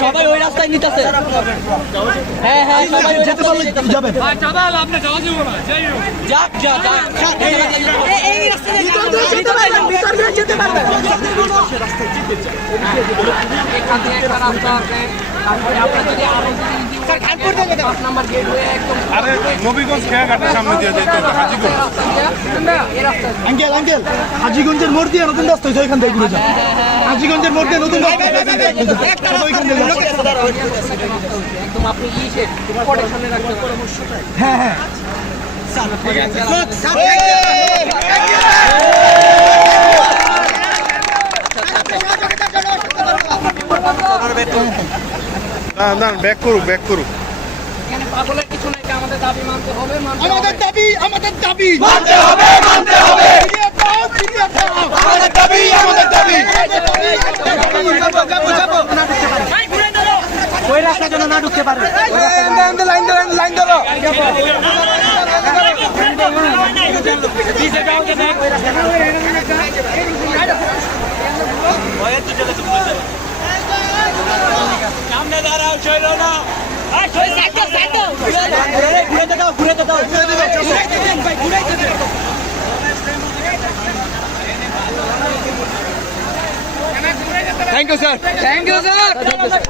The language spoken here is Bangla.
সবাই ওই রাস্তায় নিতেছে হ্যাঁ হ্যাঁ সবাই যেতে পারলে যাবেন যাক যা যাক এই রাস্তায় যেতে পারবেন ভিতর দিয়ে যেতে পারবেন এখান থেকে একটা রাস্তা আছে তারপরে আপনার যদি আরও যদি পাঁচ নাম্বার গেট হয়ে একদম আরে নবীগঞ্জ খেয়াঘাটের সামনে দিয়ে যেতে হবে হাজিগঞ্জ রাস্তা দিয়ে না, এই রাস্তা দিয়ে। আঙ্কেল আঙ্কেল হাজিগঞ্জের মোড় দিয়ে নতুন রাস্তা ওইখান থেকে ঘুরে যান হাজিগঞ্জের মোড় দিয়ে নতুন হ্যাঁ হ্যাঁ না না ব্যাক করুক ব্যাক করুক পাগলের কিছু নাই আমাদের দাবি মানতে হবে মানতে হবে আমাদের দাবি আমাদের দাবি মানতে হবে মানতে হবে ফিরিয়ে দাও, ফিরিয়ে দাও। আমাদের দাবি আমাদের দাবি ওই রাস্তা যেন না ঢুকতে পারে লাইন ধরো লাইন ধরো ঘুরে দাও ঘুরে দাও thank you sir thank you sir